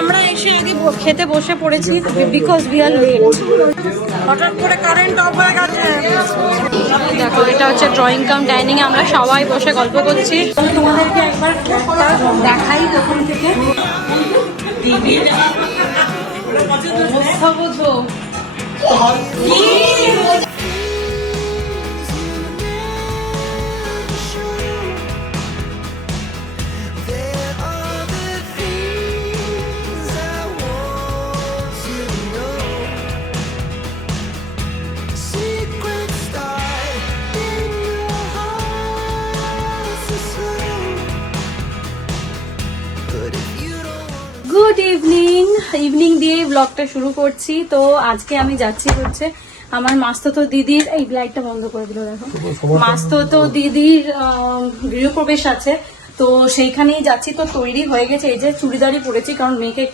আমরা এসে আগে খেতে বসে পড়েছি বিকজ উই আর লেট। হঠাৎ করে কারেন্ট অফ হয়ে গেছে। দেখো এটা হচ্ছে ড্রয়িং কাম ডাইনিং এ আমরা সবাই বসে গল্প করছি। তোমাদেরকে একবার দেখাই প্রথম থেকে। অবস্থা বোঝো গুড ইভিনিং দিয়ে ব্লগটা শুরু করছি। তো আজকে আমি যাচ্ছি হচ্ছে আমার মাস্তুতো দিদির, এই লাইটটা বন্ধ করে দিল দেখো, মাস্তুতো দিদির গৃহপ্রবেশ আছে, তো সেইখানেই যাচ্ছি। তো তৈরি হয়ে গেছে, এই যে চুড়িদারই পরেছি কারণ মেয়েকে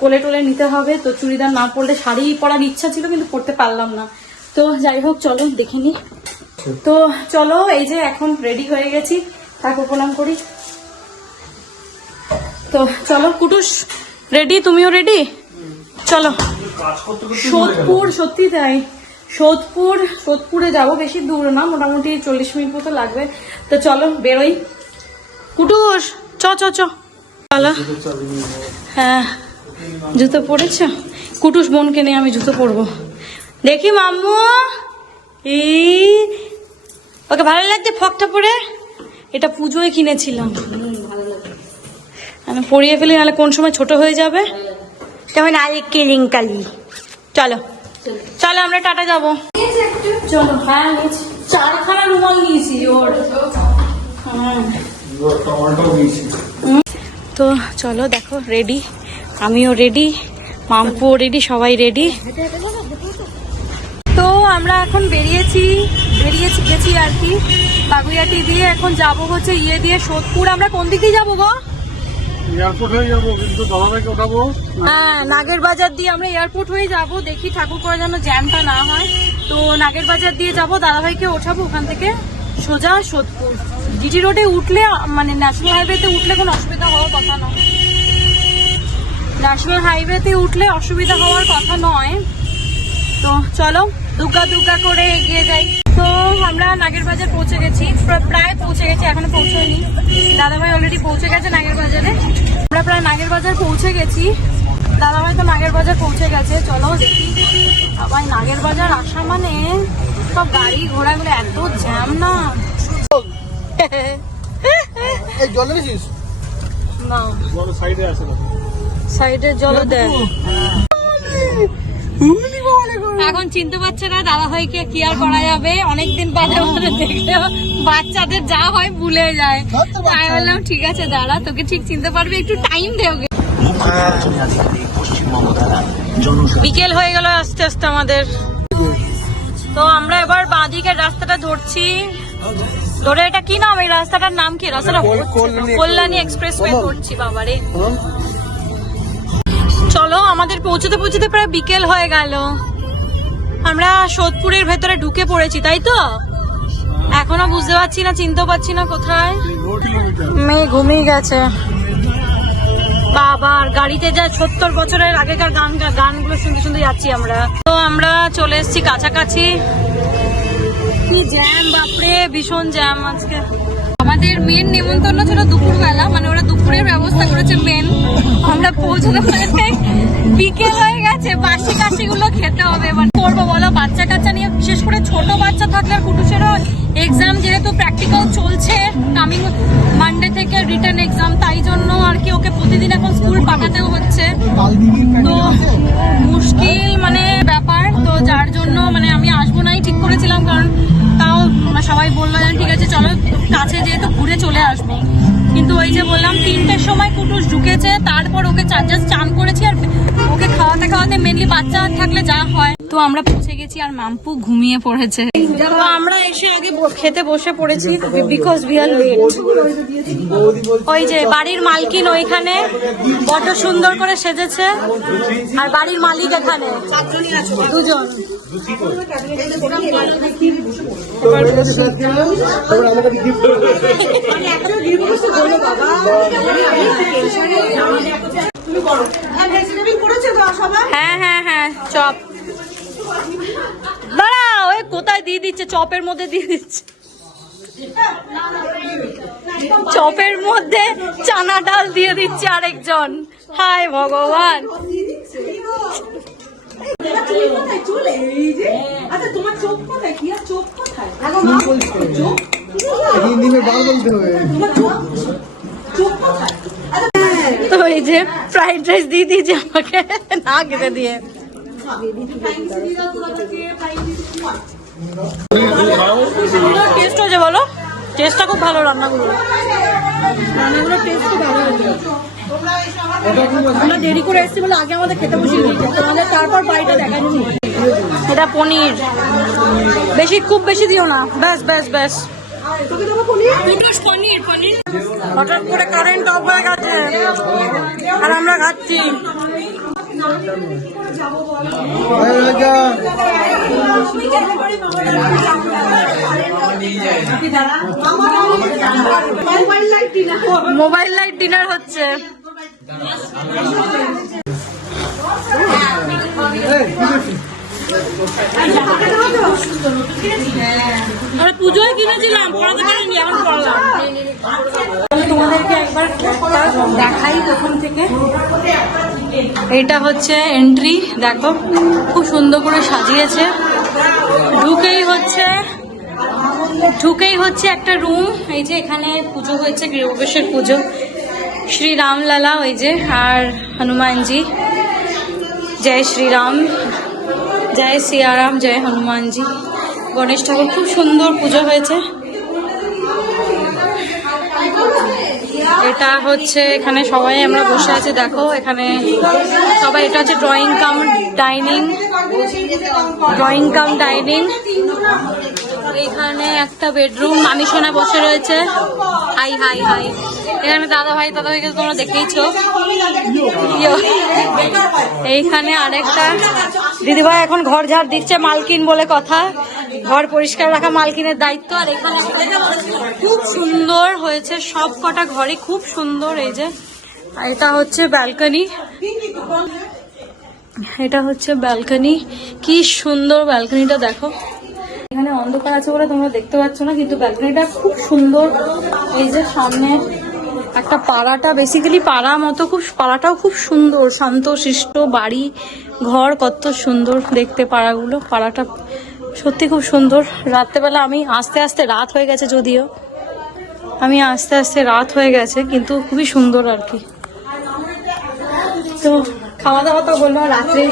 কোলে টোলে নিতে হবে, তো চুড়িদার না পরলে শাড়ি পরার ইচ্ছা ছিল কিন্তু পরতে পারলাম না। তো যাই হোক চলো দেখে নি। তো চলো এই যে এখন রেডি হয়ে গেছি, ঠাকুর প্রণাম করি। তো চলো কুটুস রেডি, তুমিও রেডি, চলো। সোদপুর, সত্যি তাই, সোদপুরে যাবো, বেশি দূর না, মোটামুটি 40 মিনিট মতো লাগবে। তো চলো বেরোই। কুটুস চ চ চ চলো। হ্যাঁ জুতো পরেছ? কুটুস বোনকে নিয়ে আমি জুতো পরবো, দেখি মাম্মু। ওকে ভালো লাগছে ফকটা পরে? এটা পুজোয় কিনেছিলাম, আমি পরিয়ে ফেলি নাহলে কোন সময় ছোট হয়ে যাবে। তেমন আরেককে রিঙ্কালি। চলো চলো আমরা টাটা যাবো। চলো হ্যাঁ 4খানা রুমাল নিয়েছি ওর। তো চলো দেখো রেডি, আমিও রেডি, মাম্পুও রেডি, সবাই রেডি। তো আমরা এখন গেছি আর কি বাগুইয়াটি দিয়ে। এখন যাবো হচ্ছে ইয়ে দিয়ে সোদপুর। আমরা কোন দিক দিয়ে যাবো গো? এয়ারপোর্ট হয়ে যাবো, কিন্তু দাদাভাইকে ওঠাবো। হ্যাঁ নাগের বাজার দিয়ে আমরা এয়ারপোর্ট হয়ে যাব, দেখি ঠাকুর করে যেন জ্যামটা না হয়। তো নাগের বাজার দিয়ে যাব, দাদাভাইকে ওঠাবো, ওখান থেকে সোজা সোদপুর। জিটি রোডে উঠলে মানে ন্যাশনাল হাইওয়েতে উঠলে কোনো অসুবিধা হওয়ার কথা নয়, ন্যাশনাল হাইওয়েতে উঠলে অসুবিধা হওয়ার কথা নয়। তো চলো দুগ্গা করে এগিয়ে যাই। তো আমরা নাগের বাজার পৌঁছে গেছি, প্রায় পৌঁছে গেছি, এখনো পৌঁছয়নি। দাদাভাই অলরেডি পৌঁছে গেছে নাগের বাজারে। আমরা প্রায় নাগের বাজার পৌঁছে গেছি, দাদাভাই তো নাগের বাজার পৌঁছে গেছে। চলো দেখি সবাই নাগের বাজার আসা মানে সব গাড়ি ঘোড়াগুলো এত জ্যাম না। না সাইডে জল দেয়। এখন চিনতে পারছে না দাদাভাইকে, কি আর করা যাবে, অনেকদিন বাদে দেখলে বাচ্চাদের যা হয় ভুলে যায়। তাই বললাম ঠিক আছে দাঁড়া, তোকে ঠিক চিনতে পারবে, একটু টাইম দে ওকে। বিকেল হয়ে গেল আস্তে আস্তে আমাদের। তো আমরা এবার বাঁদিকের রাস্তাটা ধরছি, ধরে এটা কি নাম, এই রাস্তাটার নাম কি? রাস্তাটা কল্যাণী এক্সপ্রেসওয়ে ধরছি বাবারে। চলো আমাদের পৌঁছতে প্রায় বিকেল হয়ে গেল। আমরা সোদপুরের ভেতরে ঢুকে পড়েছি, তাই তো? এখনো বুঝতে পারছি না, চিনতেও পারছি না কোথায়। মেয়ে ঘুমিয়ে গেছে বাবা, গাড়িতে যা 70 বছরের আগেকার গানগুলো শুনতে যাচ্ছি আমরা। তো আমরা চলে এসেছি কাছাকাছি। কি জ্যাম বাপরে, ভীষণ জ্যাম আজকে। আমাদের মেন নেমন্তন্ন ছিল দুপুরবেলা, মানে ওরা দুপুরের ব্যবস্থা করেছে মেন। আমরা পৌঁছতে বিকেল হয়ে গেছে, বাসি কাশি গুলো খেতে হবে। এবার করবো বলো, বাচ্চা কাচ্চা নিয়ে, বিশেষ করে ছোট বাচ্চা থাকলে। আর কুটুসেরও এক্সাম, যেহেতু প্র্যাকটিক্যাল চলছে, কামিং মানডে থেকে রিটার্ন এক্সাম, তাই জন্য আর কি ওকে প্রতিদিন এখন স্কুল পাঠাতেও হচ্ছে। তো মুশকিল মানে ব্যাপার, তো যার জন্য মানে আমি আসবো নাই ঠিক করেছিলাম, কারণ তাও সবাই বললো ঠিক আছে চলো কাছে যেহেতু ঘুরে চলে আসবো। কিন্তু ওই যে বললাম 3টের সময় কুটুস ঢুকেছে, তারপর ওকে জাস্ট চান করেছি। আর ওকে খাওয়াতে মেনলি বাচ্চা থাকলে যা হয়, তো আমরা পৌঁছে গেছি আর মাম্পু ঘুমিয়ে পড়েছে। তো আমরা এসে আগে খেতে বসে পড়েছি বিকজ উই আর লেট। ওই যে বাড়ির মালকিন ওইখানে বড় সুন্দর করে সেজেছে, আর বাড়ির মালিক এখানে দুজন। হ্যাঁ হ্যাঁ হ্যাঁ, চপ দাঁড়া, ওই কোথায় দিয়ে দিচ্ছে, চপের মধ্যে দিয়ে দিচ্ছে, চপের মধ্যে চানা ডাল দিয়ে দিচ্ছে আরেকজন। হায় ভগবান। তো এই যে ফ্রাইড রাইস দিয়ে দিয়েছে আমাকে না খেতে দিয়ে। টেস্ট হয়েছে বলো? টেস্টটা খুব ভালো, রান্নাগুলো টেস্ট খুব ভালো হয়েছে। আমরা দেরি করে এসেছি বলে আগে আমাদের খেতে বসিয়ে দিয়েছে, তোমাদের তারপর বাড়িটা দেখাচ্ছি। এটা পনির, বেশি খুব বেশি দিও না, ব্যাস ব্যাস ব্যাস। পনির পনির। হঠাৎ করে কারেন্ট অফ হয়ে গেছে আর আমরা খাচ্ছি। মোবাইল লাইট ডিনার হচ্ছে। পুজোয় কিনেছিলাম, পড়াতে পারিনি, এখন পড়লাম। তোমাদেরকে একবার দেখাই প্রথম থেকে। এটা হচ্ছে এন্ট্রি, দেখো খুব সুন্দর করে সাজিয়েছে। ঢুকেই হচ্ছে একটা রুম। এই যে এখানে পুজো হয়েছে, গৃহপ্রবেশের পুজো, শ্রী রামলালা ওই যে, আর হনুমানজি। জয় শ্রীরাম, জয় সিয়ারাম, জয় হনুমানজি। গণেশ ঠাকুর, খুব সুন্দর পুজো হয়েছে। এটা হচ্ছে এখানে সবাই আমরা বসে আছি, দেখো এখানে সবাই। এটা হচ্ছে ড্রয়িং কাম ডাইনিং। এখানে একটা বেডরুম, মামি সোনা বসে রয়েছে। High high high. এখানে দাদা ভাইকে তোমরা দেখেইছো। এইখানে আরেকটা দিদিভাই এখন ঘর ঝাড় দিচ্ছে, মালকিন বলে কথা, ঘর পরিষ্কার রাখা মালকিনের দায়িত্ব। আর এখানে খুব সুন্দর হয়েছে, সব কটা ঘরে খুব সুন্দর। এই যে এটা হচ্ছে ব্যালকনি, কি সুন্দর ব্যালকনিটা দেখো। এখানে অন্ধকার আছে বলে তোমরা দেখতে পাচ্ছ না, কিন্তু ব্যালকনিটা খুব সুন্দর। এই যে সামনে একটা পাড়াটা, বেসিক্যালি পাড়া মতো, পাড়াটাও খুব সুন্দর, শান্ত শিষ্ট বাড়ি ঘর, কত সুন্দর দেখতে পাড়াটা সত্যি খুব সুন্দর। রাত্রেবেলা আমি আস্তে আস্তে রাত হয়ে গেছে, যদিও রাত হয়ে গেছে, কিন্তু খুবই সুন্দর আর কি। তো খাওয়া দাওয়া তো বললো রাত্রে,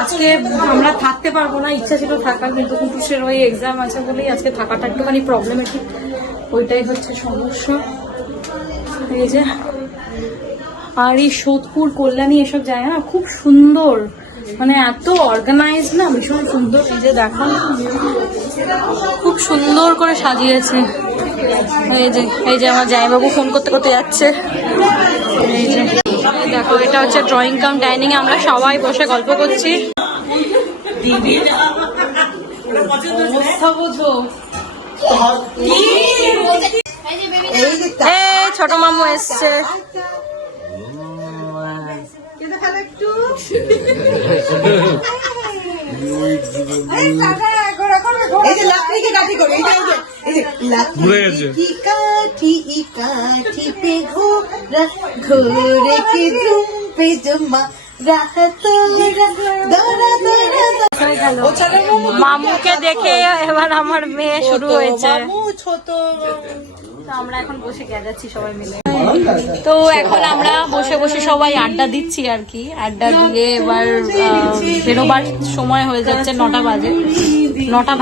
আজকে আমরা থাকতে পারবো না, ইচ্ছা ছিল থাকার, কিন্তু কুটুসের ওই এক্সাম আছে বলেই আজকে থাকাটা একটুখানি প্রবলেমেটিক, ওইটাই হচ্ছে সমস্যা। এই যে আর এই সোদপুর, কল্যাণী এসব জায়গা না খুব সুন্দর, মানে এত অর্গানাইজ না, ভীষণ সুন্দর। এই যে দেখো খুব সুন্দর করে সাজিয়েছে। এই যে আমার জামাইবাবু ফোন করতে করতে যাচ্ছে। এই যে দেখো, এটা হচ্ছে ড্রয়িং কাম ডাইনিং, আমরা সবাই বসে গল্প করছি। ছোট মামু এসছে। মামুকে দেখে এবার আমার মেয়ে শুরু হয়েছে। আমরা এখন বসে গেজাচ্ছি সবাই মিলে। তো এখন আমরা বসে বসে সবাই আড্ডা দিচ্ছি আর কি। আড্ডা দিয়ে এবার বেরোবার সময় হয়ে যাচ্ছে, 9টা বাজে, 9টা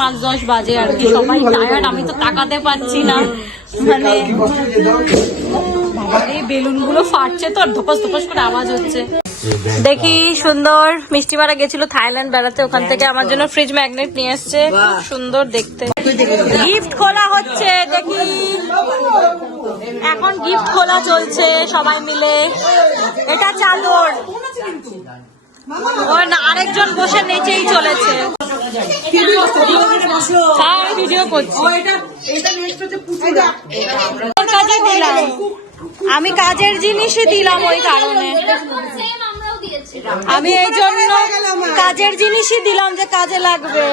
5-10 বাজে আর কি। সবাই টায়ার্ড, আমি তো তাকাতে পারছি না, মানে এই বেলুন গুলো ফাটছে তো, আর ধপাস ধপাস করে আওয়াজ হচ্ছে। দেখি সুন্দর। মিষ্টিমারা গেছিল থাইল্যান্ড বেড়াতে, ওখান থেকে আমার জন্য ফ্রিজ ম্যাগনেট নিয়ে এসছে, খুব সুন্দর দেখতে। গিফট খোলা হচ্ছে, দেখি এখন গিফট খোলা চলছে সবাই মিলে। এটা চাদর, ওর না আরেকজন বসে নেচেই চলেছে। হ্যাঁ ভিডিও করছি। ওর কাজে দিলাম, আমি কাজের জিনিসই দিলাম ওই কারণে। আমি এই জন্য কাজের জিনিসই দিলাম যে কাজে লাগবে,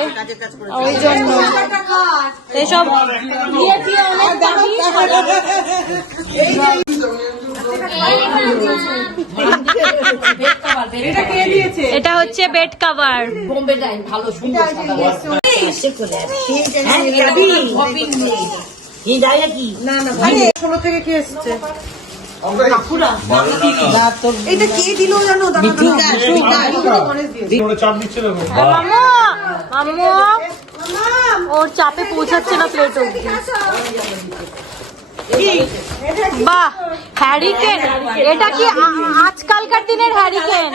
ওই জন্য এসব দিয়ে দিয়ে অনেক দামি। এটা হচ্ছে বেড কভার। এটা কে দিল জানো? চাপ দিচ্ছে না মাম্মু ওর চাপে পৌঁছাচ্ছে না প্লেট অব্দি। বাহ, হ্যারিকেন! এটা কি আজকালকার দিনের হ্যারিকেন?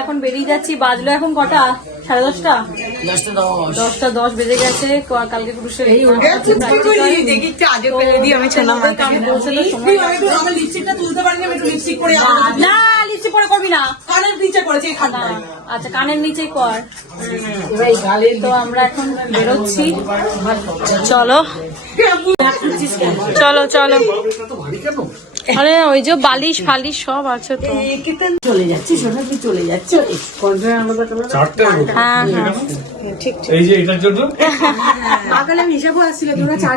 এখন বেরিয়ে যাচ্ছি, বাজলো এখন কটা? 10:30? 10:10 বেজে গেছে। কালকে পুরুষের না লিপস্টিক পরে করবি না, কানের নিচে করেছি। আচ্ছা কানের নিচেই কর। তো আমরা এখন বেরোচ্ছি, চলো চলো চলো। আরে ওই যে বালিশ ফালিশ সব আছে তো। চলে যাচ্ছি, সোনা তুই চলে যাচ্ছ। হ্যাঁ হ্যাঁ এই যে এটার জন্য সকালে আমি হিসাবও আসছিল তোরা চার।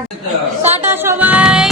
টাটা সবাই।